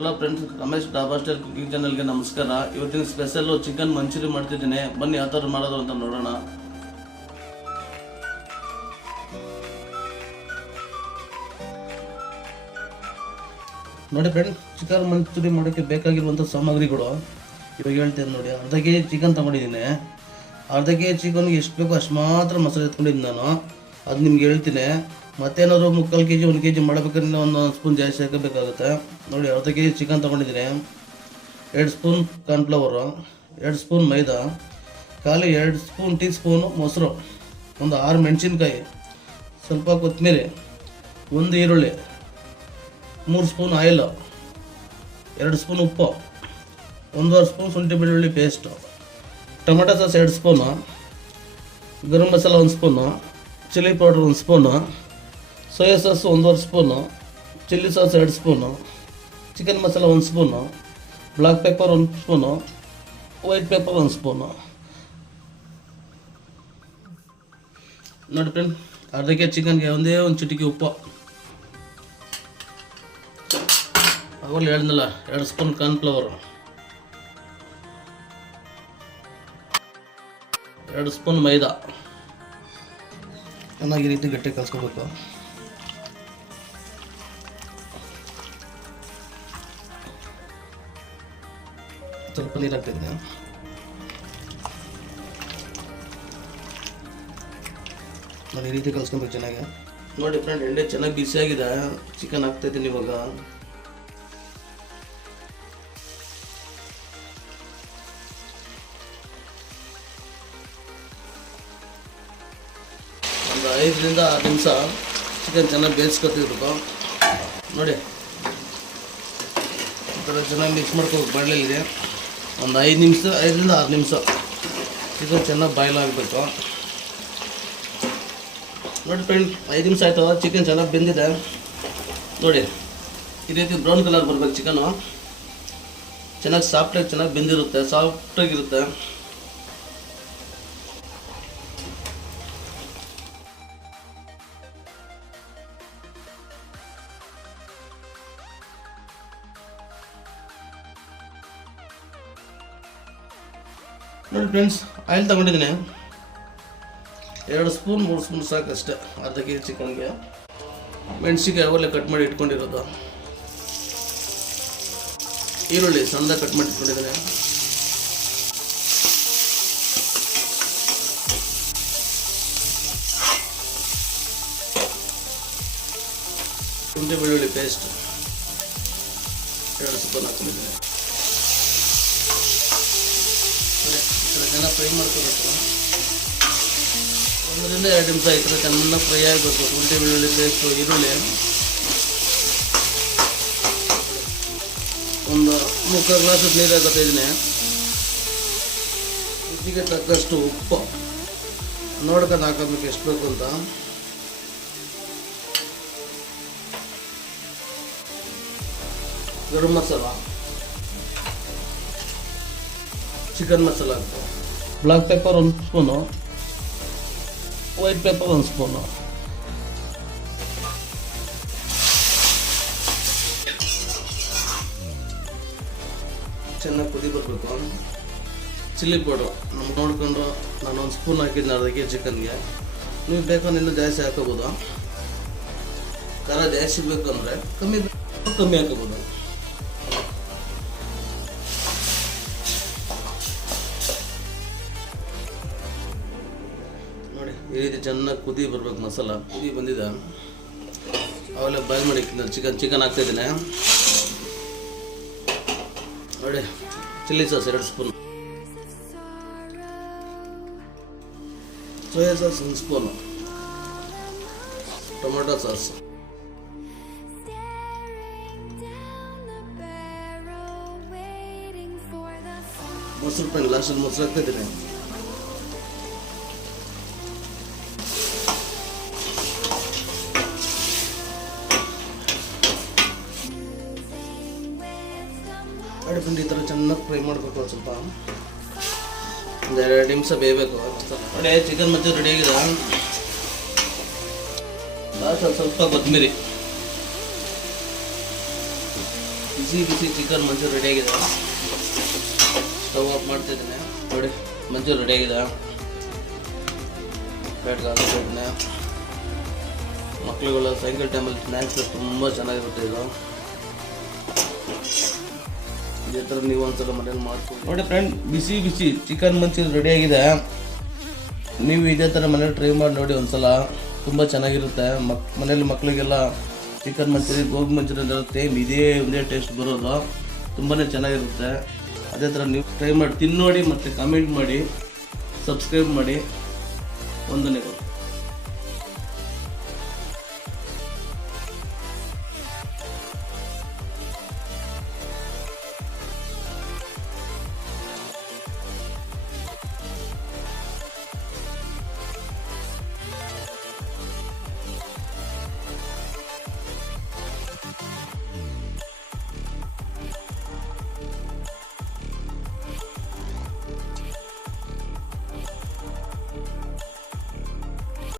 Hello friends, Ramesh dhaba style cooking ಚಾನಲ್ಗೆ ನಮಸ್ಕಾರ. ಇವತ್ತಿನ ಸ್ಪೆಷಲ್ಲು ಚಿಕನ್ ಮಂಚೂರಿ ಮಾಡ್ತಿದ್ದೀನಿ. ಬನ್ನಿ ಯಾವ ಥರ ಮಾಡೋದು ಅಂತ ನೋಡೋಣ. ನೋಡಿ ಫ್ರೆಂಡ್ಸ್, ಚಿಕನ್ ಮಂಚೂರಿ ಮಾಡೋಕ್ಕೆ ಬೇಕಾಗಿರುವಂಥ ಸಾಮಗ್ರಿಗಳು ಇವಾಗ ಹೇಳ್ತೇನೆ ನೋಡಿ. ಅರ್ಧ ಕೆ ಜಿ ಚಿಕನ್ ತೊಗೊಂಡಿದ್ದೀನಿ. ಅರ್ಧ ಕೆ ಜಿ ಚಿಕನ್ಗೆ ಎಷ್ಟು ಬೇಕೋ ಅಷ್ಟು ಮಾತ್ರ ಮಸಾಲೆ ಎತ್ಕೊಂಡಿದ್ದೀನಿ ನಾನು. ಅದು ನಿಮ್ಗೆ ಹೇಳ್ತೀನಿ. ಮತ್ತೇನಾದ್ರು 3/4 kg 1 kg ಮಾಡಬೇಕಾದ್ರೆ ಒಂದು ಸ್ಪೂನ್ ಜಾಸ್ತಿ ಹಾಕಬೇಕಾಗುತ್ತೆ. ನೋಡಿ, ಅರ್ಧ ಕೆ ಜಿ ಚಿಕನ್ ತೊಗೊಂಡಿದ್ದೀನಿ. 2 ಸ್ಪೂನ್ ಕಾರ್ನ್ಫ್ಲವರು, 2 ಸ್ಪೂನ್ ಮೈದಾ, ಖಾಲಿ 2 ಸ್ಪೂನ್ ಟೀ ಸ್ಪೂನು ಮೊಸರು, ಒಂದು 6 ಮೆಣಸಿನ್ಕಾಯಿ, ಸ್ವಲ್ಪ ಕೊತ್ತಂಬರಿ, 1 ಈರುಳ್ಳಿ, 3 ಸ್ಪೂನ್ ಆಯಿಲು, 2 ಸ್ಪೂನ್ ಉಪ್ಪು, 1.5 ಸ್ಪೂನ್ ಶುಂಠಿ ಬೆಳ್ಳುಳ್ಳಿ paste, tomato sauce 2 spoon, garam masala 1 spoon, chilli powder 1 spoon, soya sauce 1.5 spoon, chilli sauce 2 spoon, chicken masala 1 spoon, black pepper 1 spoon, white pepper 1 spoon. ನೋಡಿ ಫ್ರೆಂಡ್, ಅರ್ಧ ಕೆ ಜಿ ಚಿಕನ್ಗೆ ಒಂದೇ ಒಂದು ಚಿಟಿಕೆ ಉಪ್ಪು, ಅವಾಗಲೇ ಹೇಳಿದ್ನಲ್ಲ 2 ಸ್ಪೂನ್ ಕಾರ್ನ್ಫ್ಲವರು, 2 ಸ್ಪೂನ್ ಮೈದಾ. ಚೆನ್ನಾಗಿ ಈ ರೀತಿ ಗಟ್ಟಿ ಕಲಿಸ್ಕೋಬೇಕು. ಸ್ವಲ್ಪ ನೀರು ಹಾಕ್ತಿದ್ದೀನಿ. ನಾನು ಈ ರೀತಿ ಕಲಿಸ್ಕೊಬೇಕು ಚೆನ್ನಾಗಿ. ನೋಡಿ ಫ್ರೆಂಡ್, ಎಣ್ಣೆ ಚೆನ್ನಾಗಿ ಬಿಸಿಯಾಗಿದೆ. ಚಿಕನ್ ಹಾಕ್ತಾಯಿದ್ದೀನಿ ಇವಾಗ. ಒಂದು 5ರಿಂದ 6 ನಿಮಿಷ ಚಿಕನ್ ಚೆನ್ನಾಗಿ ಬೇಯಿಸ್ಕೊತಿರ್ಬೇಕು. ನೋಡಿ, ಈ ಥರ ಚೆನ್ನಾಗಿ ಮಿಕ್ಸ್ ಮಾಡ್ಕೋಬೇಕು. ಬಾಣಲೆಯಲ್ಲಿ ಒಂದು 5ರಿಂದ 6 ನಿಮಿಷ ಚಿಕನ್ ಚೆನ್ನಾಗಿ ಬಾಯ್ಲ್ ಆಗಬೇಕು. ನೋಡಿ ಫ್ರೆಂಡ್, 5 ನಿಮಿಷ ಆಯಿತು. ಚಿಕನ್ ಚೆನ್ನಾಗಿ ಬೆಂದಿದೆ. ನೋಡಿ, ಈ ರೀತಿ ಬ್ರೌನ್ ಕಲರ್ ಬರಬೇಕು. ಚಿಕನು ಚೆನ್ನಾಗಿ ಚೆನ್ನಾಗಿ ಬೆಂದಿರುತ್ತೆ, ಸಾಫ್ಟಾಗಿರುತ್ತೆ. ನೋಡಿ ಫ್ರೆಂಡ್ಸ್, ಆಯಿಲ್ ತಗೊಂಡಿದ್ದೀನಿ. 2 ಸ್ಪೂನ್ 3 ಸ್ಪೂನ್ ಸಾಕಷ್ಟೇ ಅರ್ಧ ಕೆ ಜಿ ಚಿಕನ್ಗೆ. ಮೆಣಸಿಗೆ ಅವೆಲ್ಲ ಕಟ್ ಮಾಡಿ ಇಟ್ಕೊಂಡಿರೋದು, ಈರುಳ್ಳಿ ಸಣ್ಣದಾಗಿ ಕಟ್ ಮಾಡಿ ಇಟ್ಕೊಂಡಿದ್ದೀನಿ, ಶುಂಠಿ ಬೆಳ್ಳುಳ್ಳಿ ಪೇಸ್ಟ್ 2 ಸ್ಪೂನ್ ಹಾಕ್ಕೊಂಡಿದ್ದೀನಿ. ಚೆನ್ನಾಗಿ ಫ್ರೈ ಮಾಡ್ಕೋಬೇಕು. 1ರಿಂದ 2 ನಿಮಿಷ ಈ ಥರ ಚೆನ್ನಾಗಿ ಫ್ರೈ ಆಗಬೇಕು. ಶುಂಠಿ ಬೆಳ್ಳುಳ್ಳಿ ಪೇಸ್ಟು, ಈರುಳ್ಳಿ. ಒಂದು 3/4 ಗ್ಲಾಸ್ ನೀರು ಹಾಕೋತಿದ್ದೀನಿ. ರುಚಿಗೆ ತಕ್ಕಷ್ಟು ಉಪ್ಪು ನೋಡ್ಕೊಂಡು ಹಾಕೋಬೇಕು ಎಷ್ಟು ಬೇಕು ಅಂತ. Garam masala, chicken masala, black pepper 1 spoon, white pepper 1 spoon, ಚೆನ್ನಾಗಿ ಕುದಿ ಬರಬೇಕು. ಚಿಲ್ಲಿ ಪೌಡ್ರು ನಮ್ಗೆ ನೋಡಿಕೊಂಡು ನಾನು 1 ಸ್ಪೂನ್ ಹಾಕಿದ್ದೀನಿ ಅರ್ಧ ಕೆ ಜಿ ಚಿಕನ್ಗೆ. ನೀವು ಬೇಕು ಇನ್ನೂ ಜಾಸ್ತಿ ಹಾಕೋಬೋದು. ಖಾರ ಜಾಸ್ತಿ ಬೇಕು ಅಂದರೆ ಕಮ್ಮಿ ಹಾಕೋಬೋದು. ನೋಡಿ, ಈ ರೀತಿ ಚೆನ್ನಾಗಿ ಕುದಿ ಬರ್ಬೇಕು. ಮಸಾಲ ಕುದಿ ಬಂದಿದೆ. ಅವೆಲ್ಲ ಬಾಯ್ಲ್ ಮಾಡಿ ಚಿಕನ್ ಹಾಕ್ತಾಯಿದ್ದೀನಿ. ನೋಡಿ, chilli sauce 2 spoon, soya sauce 1 spoon, tomato sauce, ಮೊಸರು ಫ್ರೆಂಡ್, ಲಾಸ್ಟಲ್ಲಿ ಮೊಸರು ಹಾಕ್ತಾಯಿದ್ದೀನಿ. ನೋಡಿ ಫ್ರೆಂಡ್, ಈ ಥರ ಚೆನ್ನಾಗಿ ಫ್ರೈ ಮಾಡಬೇಕು. ಸ್ವಲ್ಪ ಒಂದು 2 ನಿಮಿಷ ಬೇಯಬೇಕು. ನೋಡಿ, ಚಿಕನ್ ಮಂಚೂರಿ ರೆಡಿ ಆಗಿದೆ. ಲಾಸ್ಟ್ ಸ್ವಲ್ಪ ಕೊತ್ತಂಬರಿ, ಬಿಸಿ ಬಿಸಿ ಚಿಕನ್ ಮಂಚೂರಿ ರೆಡಿಯಾಗಿದೆ. ಸ್ಟವ್ ಆಫ್ ಮಾಡ್ತಾಯಿದ್ದೀನಿ ನೋಡಿ. ಮಂಚೂರಿ ರೆಡಿಯಾಗಿದೆ. ಪ್ಲೇಟ್ಗೆ ಹಾಕಿದ್ದೀನಿ. ಮಕ್ಕಳುಗಳ ಸಾಯಂಕಾಲ ಟೈಮಲ್ಲಿ ಸ್ನ್ಯಾಕ್ಸ್ ತುಂಬ ಚೆನ್ನಾಗಿರುತ್ತೆ ಇದು. ಇದೇ ಥರ ನೀವು ಒಂದ್ಸಲ ಮನೇಲಿ ಮಾಡ್ಕೊಂಡು ನೋಡಿ ಫ್ರೆಂಡ್. ಬಿಸಿ ಬಿಸಿ ಚಿಕನ್ ಮಂಚೂರಿ ರೆಡಿಯಾಗಿದೆ. ನೀವು ಇದೇ ಥರ ಮನೇಲಿ ಟ್ರೈ ಮಾಡಿ ನೋಡಿ ಒಂದ್ಸಲ. ತುಂಬ ಚೆನ್ನಾಗಿರುತ್ತೆ. ಮನೇಲಿ ಮಕ್ಕಳಿಗೆಲ್ಲ ಚಿಕನ್ ಮಂಚೂರಿ, ಗೋಬಿ ಮಂಚೂರಿ ಇರುತ್ತೆ, ಒಂದೇ ಟೇಸ್ಟ್ ಬರೋದು. ತುಂಬಾ ಚೆನ್ನಾಗಿರುತ್ತೆ. ಅದೇ ಥರ ನೀವು ಟ್ರೈ ಮಾಡಿ ತಿನ್ನೋಡಿ ಮತ್ತು ಕಮೆಂಟ್ ಮಾಡಿ, ಸಬ್ಸ್ಕ್ರೈಬ್ ಮಾಡಿ. ವಂದನೆಗಳು.